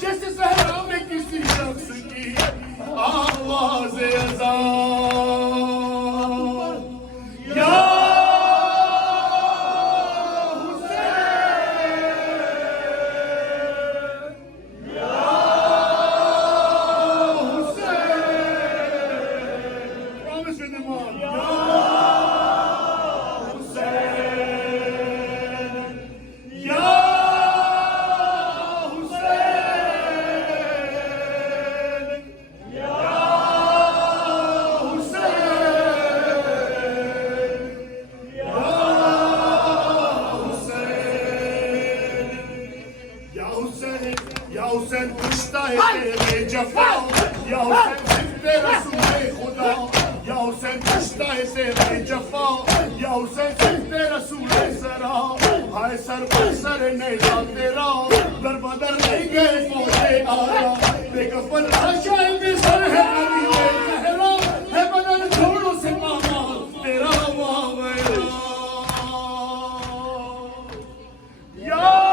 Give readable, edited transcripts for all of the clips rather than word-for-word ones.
जैसे सहरा में किसी शख्स की आवाज़ अज़ान या हुसैन पूछता है तेरे जफा या हुसैन तेरा सुने खुदा या हुसैन पूछता है तेरे जफा या हुसैन तेरा सुने सरा हाय सर पर सर नहीं जा तेरा दर बदर नहीं गए फौजे आरा बेकफन आशाएं में सर है अली में सहरा है बदन छोड़ो से मामा तेरा वावेला या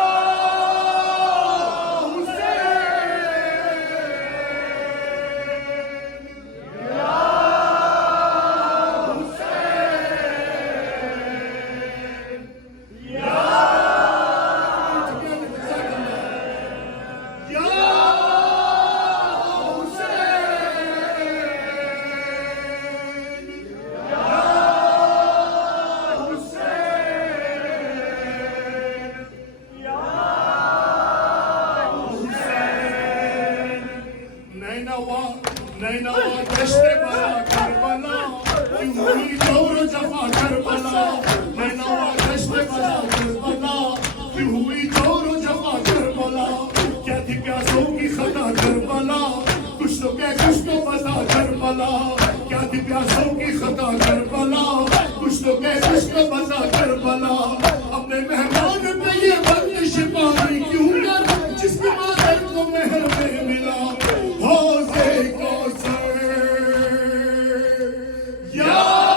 अपने मेहमान पे ये बंदिश पानी क्यों कर जिसकी मादर को मेहर में मिला हौज़े कौसर या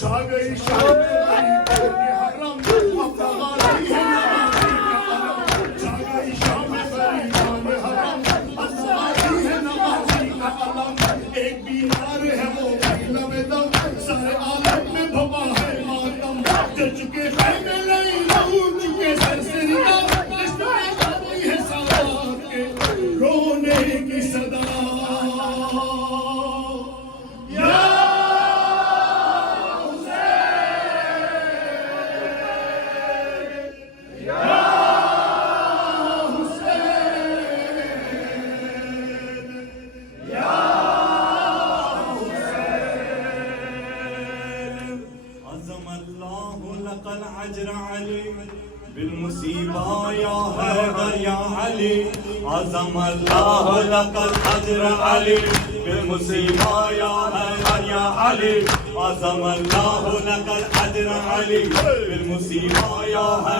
छा गई शाम एक बीमार है वो में दम सारे आलम में भवा है मातम जल चुके फैले नहीं लूट चुके सरसरिया है साथ के रोने की सदा बिलमुसीबा या हैदर या अली आज़म अल्लाह लकल अजर अली बिलमुसीबा या हैदर या अली आज़म अल्लाह लकल अजर अली बिल मुसीबा या है